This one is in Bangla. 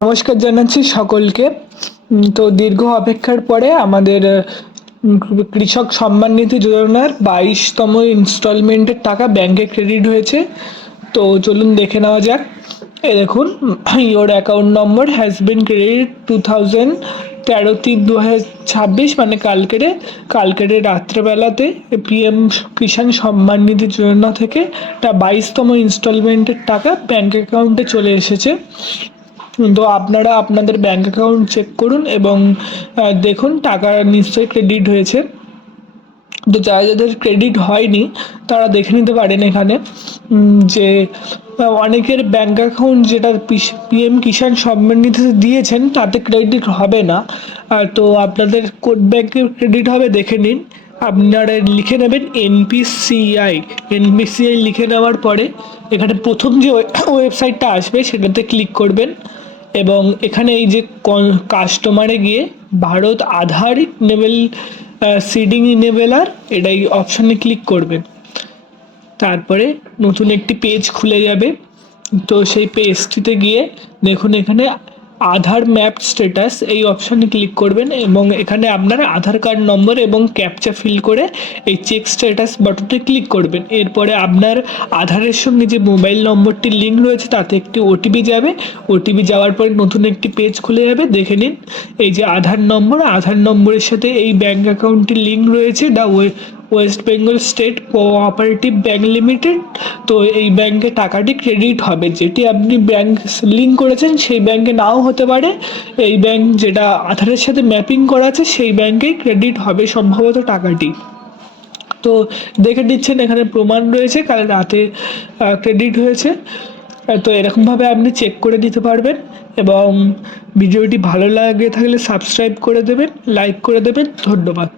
নমস্কার জানাচ্ছি সকলকে। তো দীর্ঘ অপেক্ষার পরে আমাদের কৃষক সম্মান নিধি যোজনার 22তম ইনস্টলমেন্টের টাকা ব্যাংকে ক্রেডিট হয়েছে। তো চলুন দেখে নেওয়া যাক। এই দেখুন, your account number has been credit 2013-3-2026, মানে কালকেরে রাত্রেবেলাতে পিএম কিষাণ সম্মান নিধি যোজনা থেকে 22তম ইনস্টলমেন্টের টাকা ব্যাংক অ্যাকাউন্টে চলে এসেছে। তো আপনারা আপনাদের ব্যাংক অ্যাকাউন্ট চেক করুন এবং দেখুন টাকা নিশ্চয়ই ক্রেডিট হয়েছে। তো যাদের ক্রেডিট হয়নি তারা দেখে নিতে পারেন এখানে যে অনেকের ব্যাংক অ্যাকাউন্ট যেটা পিএম কিষাণ সম্মান নিধিতে দিয়েছেন তাতে ক্রেডিট হবে না। তো আপনাদের কোড ব্যাংকে ক্রেডিট হবে দেখে নিন। আপনারা লিখে নেবেন এনপিসিআই লিখে নেওয়ার পরে এখানে প্রথম যে ওয়েবসাইটটা আসবে সেটাতে ক্লিক করবেন এবং এখানে এই যে কাস্টমারে গিয়ে ভারত আধার ইনেবল সিডিং ইনেবেলার এটাই অপশানে ক্লিক করবেন। তারপরে নতুন একটি পেজ খুলে যাবে। তো সেই পেজটিতে গিয়ে দেখুন এখানে আধার ম্যাপ স্ট্যাটাস এই অপশানে ক্লিক করবেন এবং এখানে আপনার আধার কার্ড নম্বর এবং ক্যাপচা ফিল করে এই চেক স্ট্যাটাস বাটনে ক্লিক করবেন। এরপরে আপনার আধারের সঙ্গে যে মোবাইল নম্বরটি লিঙ্ক রয়েছে তাতে একটি ওটিপি যাবে। ওটিপি যাওয়ার পরে নতুন একটি পেজ খুলে যাবে। দেখে নিন এই যে আধার নম্বরের সাথে এই ব্যাঙ্ক অ্যাকাউন্টটি লিঙ্ক রয়েছে the West Bengal state cooperative bank limited. তো এই ব্যাংকে টাকাটি ক্রেডিট হবে। যেটি আপনি ব্যাংক লিঙ্ক করেছেন সেই ব্যাংকে নাও হতে পারে, এই ব্যাংক যেটা আধারের সাথে ম্যাপিং করা আছে সেই ব্যাংকেই ক্রেডিট হবে সম্ভবত টাকাটি। তো দেখে নিচ্ছেন এখানে প্রমাণ রয়েছে কাল রাতে ক্রেডিট হয়েছে। তো এরকমভাবে আপনি চেক করে নিতে পারবেন এবং ভিডিওটি ভালো লাগে থাকলে সাবস্ক্রাইব করে দেবেন, লাইক করে দেবেন। ধন্যবাদ।